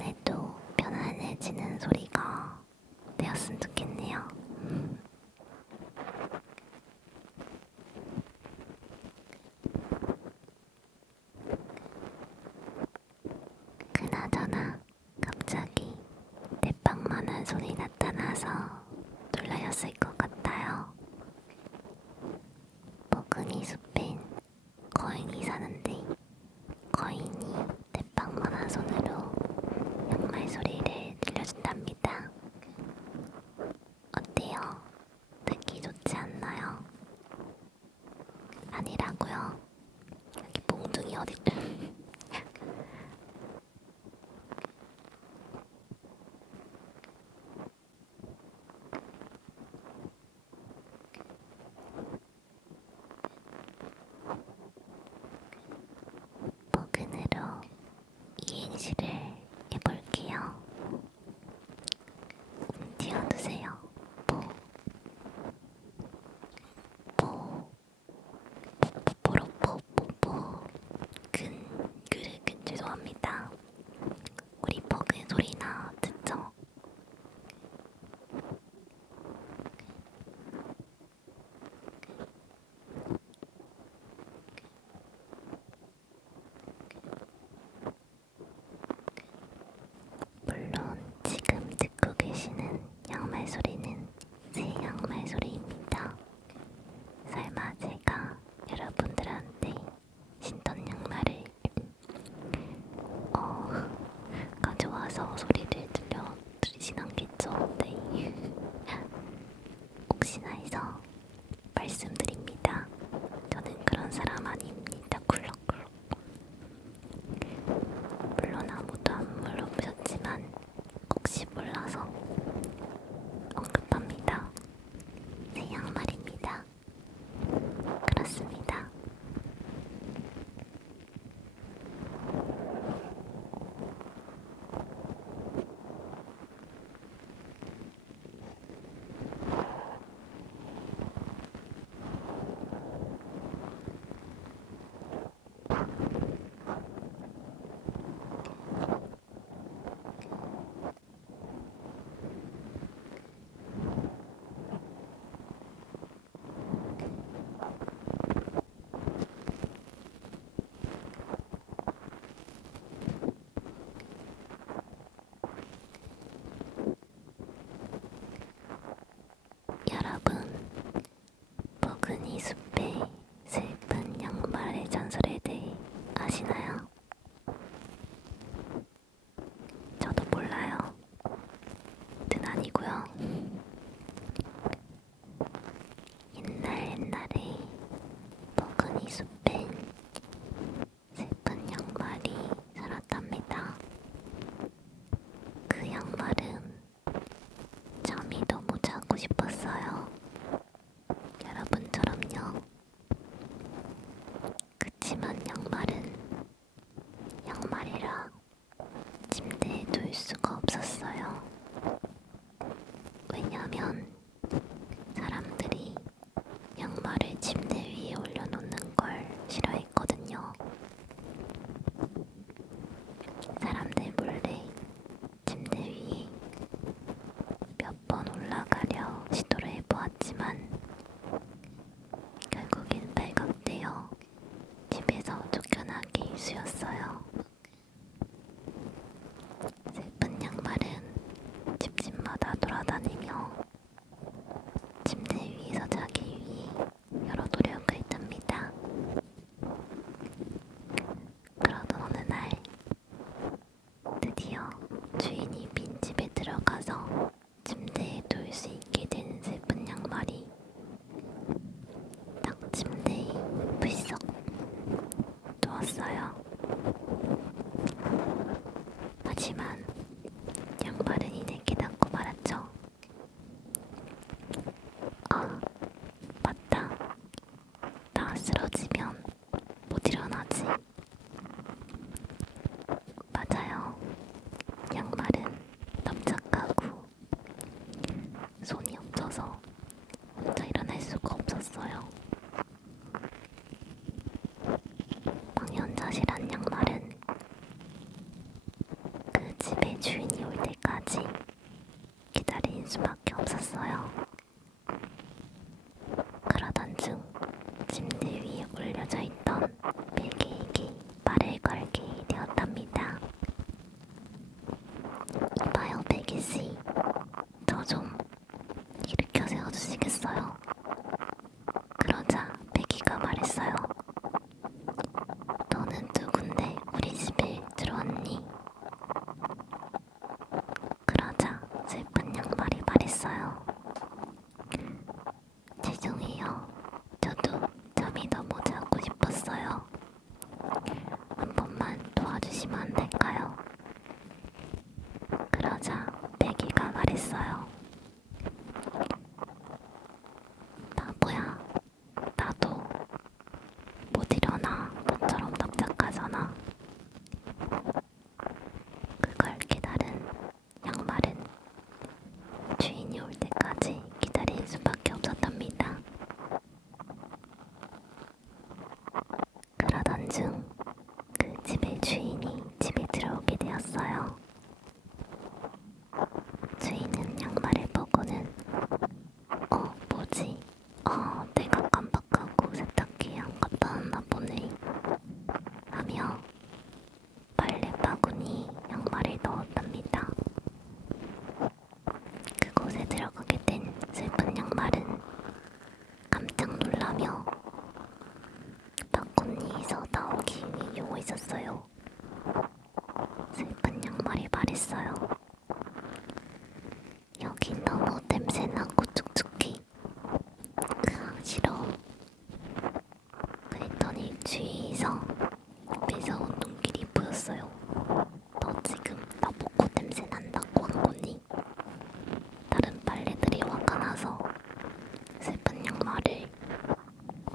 해도 편안해지는 소리가 되었으면 좋겠네요. 그나저나 갑자기 대빵만한 손이 나타나서 놀라셨을 것 같아요. 버그니 숲엔 거인이 사는데 거인이 대빵만한 손으로 양말 소리를 들려준답니다. 어때요? 듣기 좋지 않나요? 아니라고요? 여기 몽둥이 어디... 버근으로 이행시를 해볼게요. 띄워두세요. 보, 보, 뽀뽀뽀뽀뽀, 죄송합니다. 우리 버근 소리나 듣죠? 물론 지금 듣고 계시는 양말 소리는 제 양말 소리입니다. 설마 제가 여러분들한테 신던 양말을 가져와서 소리를 들려드리진 않겠죠? 네. 혹시나 해서 말씀드립니다. 저는 그런 사람 아닙니다. 굴럭굴럭. 물론 아무도 안 물어보셨지만 혹시 몰라서 언급합니다. 제 양말입니다. 그렇습니다. 여러분, 버그니 숲의 슬픈 양말의 전설에 대해 아시나요? 저도 몰라요. 는 아니고요. 옛날에 버그니 숲엔 슬픈 양말이 살았답니다. 그 양말은 잠이 너무 자고 싶었어요. 여러분처럼요. 그치만 양말은 양말이라 침대에 둘 수가 없었어요. 왜냐면 사람들이 양말을 침대 위에 올려놓는 걸 싫어했거든요. 사람들 몰래 침대 위에 몇 번 올라가려 시도를 해보았지만 결국엔 발각되어 집에서 쫓겨나기 일쑤였어요. 슬픈 양말은 집집마다 돌아다니며 침대 위에서 자기 위해 여러 노력을 했답니다. 그러던 어느 날 드디어 주인이 빈집에 들어가서 침대에 둘 수 있게 된 슬픈 양말이 딱 침대에 불썩 누웠어요. 하지만 양말은 이내 깨닫고 말았죠. 아, 맞다. 나 쓰러지면 못 일어나지. 맞아요. 양말은 납작하고 손이 없어서 혼자 일어날 수가 없었어요. 망연자실한 양말은 그 집에 말했어요. 여긴 너무 냄새나고 축축해. 싫어. 그랬더니 주위에서 옆에서 온 눈길이 보였어요. 너 지금 나 보고 냄새 난다고 한 거니? 다른 빨래들이 화가 나서 슬픈 양말을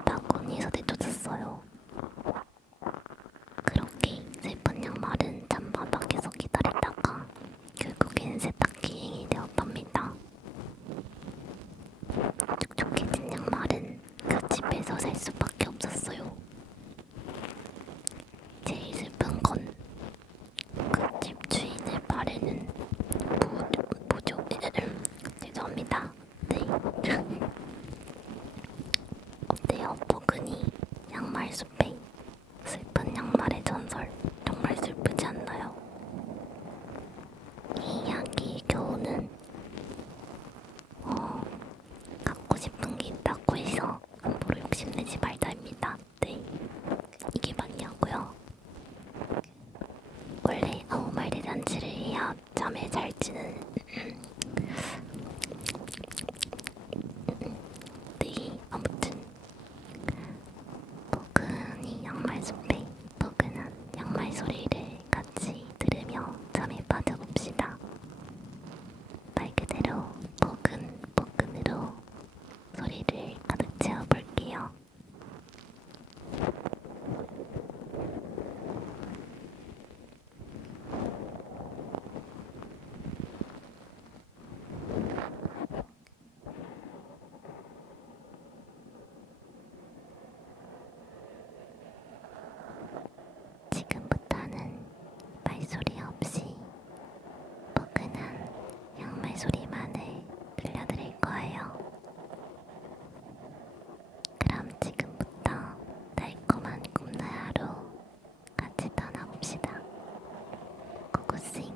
바구니에서 내쫓았어요. 그렇게 슬픈 양말은 잔바닥에서 기다리다가 결국엔 세탁기행이 되었답니다. 촉촉해진 양말은 그 집에서 살 수밖에 없었어요. 제일 슬픈 건 그 집 주인의 발에는 뭐죠? 죄송합니다. 네. 어때요? 포근이 양말 숲에 슬픈 양말의 전설 정말 슬프지 않나요? 이 이야기의 교훈은 갖고 싶은 게 있다고 해서 함부로 욕심내지 말자입니다. 네, 이게 맞냐고요? 원래 아무 말 대잔치를 해야 잠에 잘 지는 네, 아무튼 포근이 양말 숲에 포근한 양말 소리를 같이 들으며 잠에 빠져봅시다. 말 그대로 포근으로 소리를 가득 채워볼게요. 지금부터는 말소리 없이 포근한 양말 소리만을 들려드릴 거예요. 그럼 지금부터 달콤한 꿈나라로 같이 떠나봅시다. 고고싱.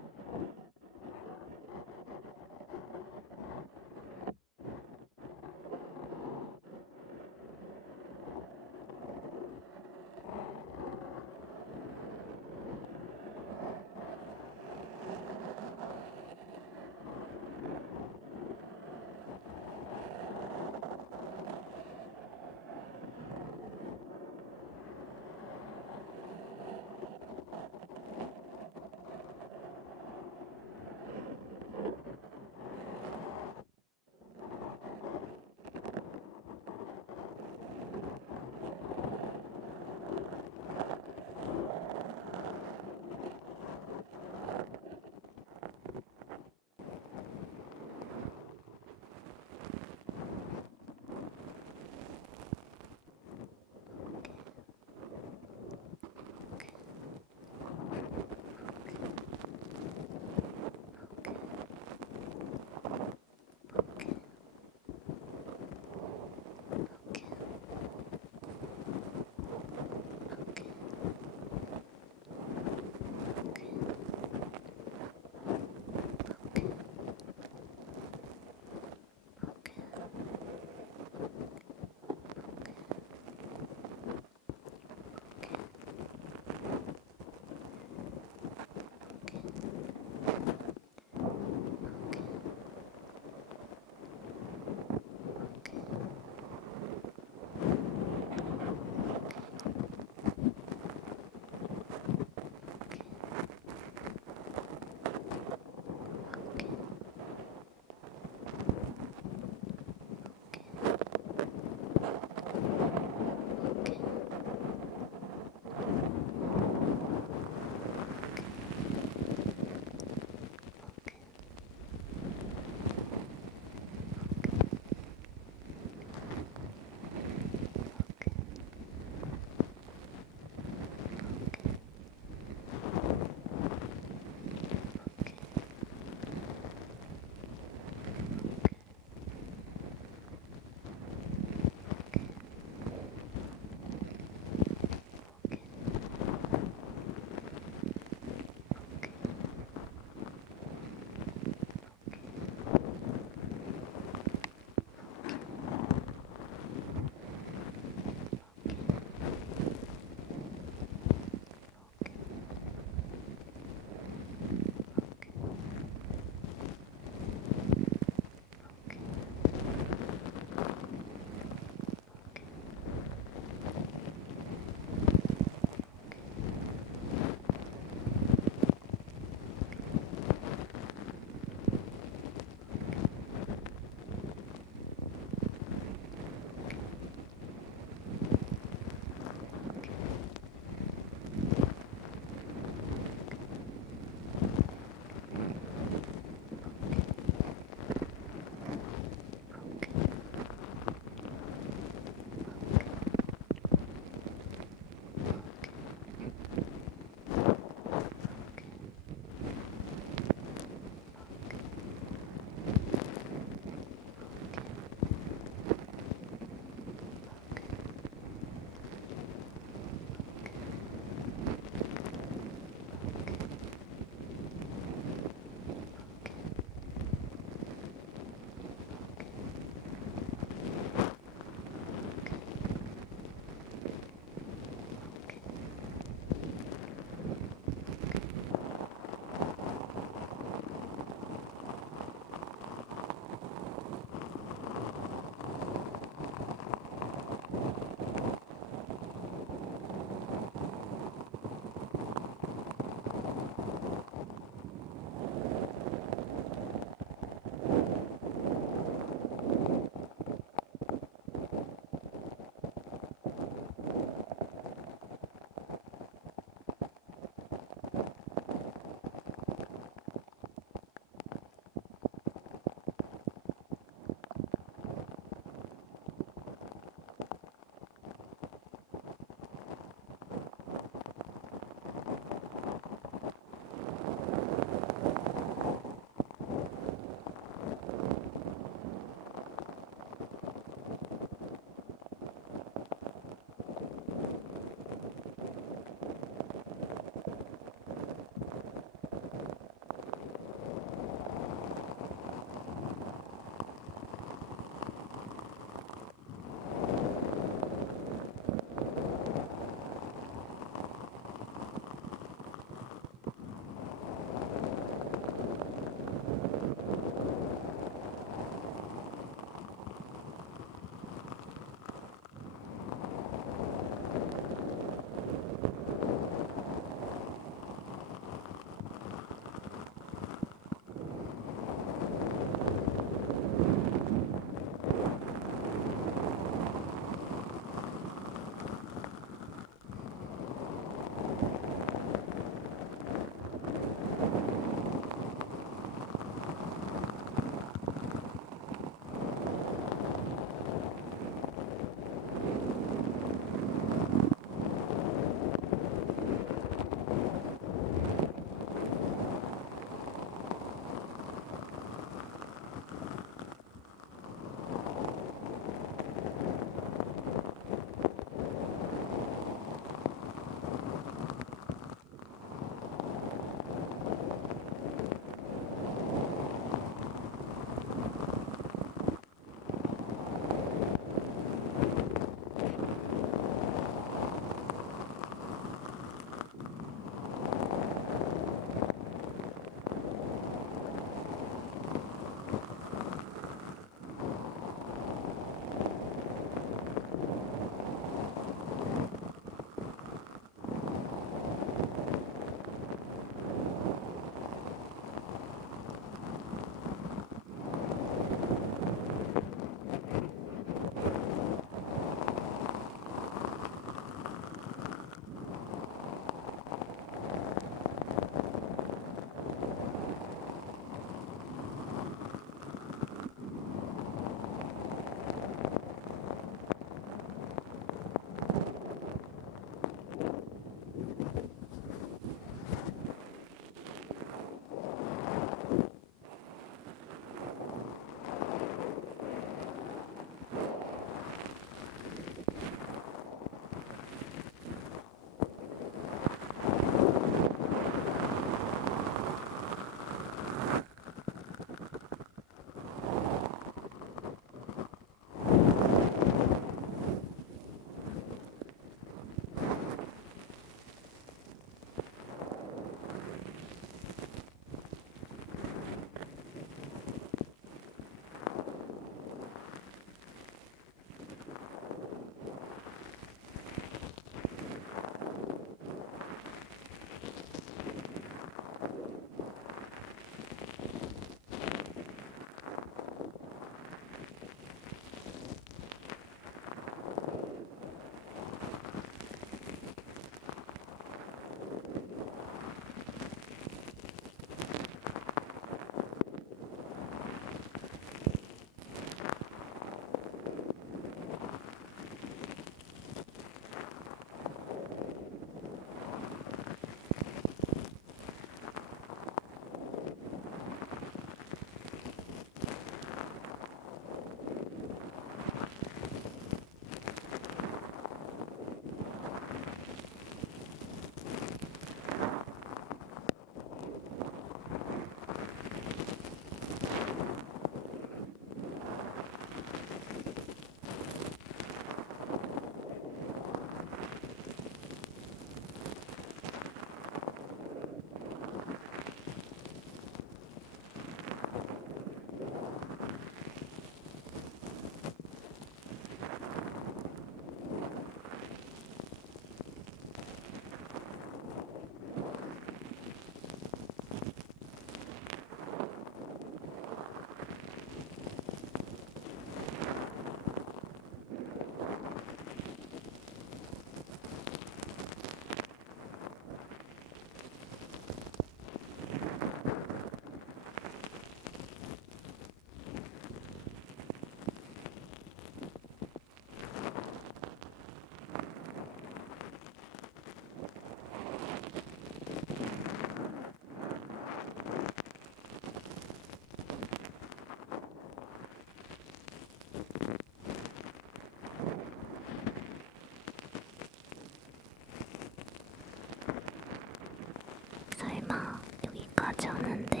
않은데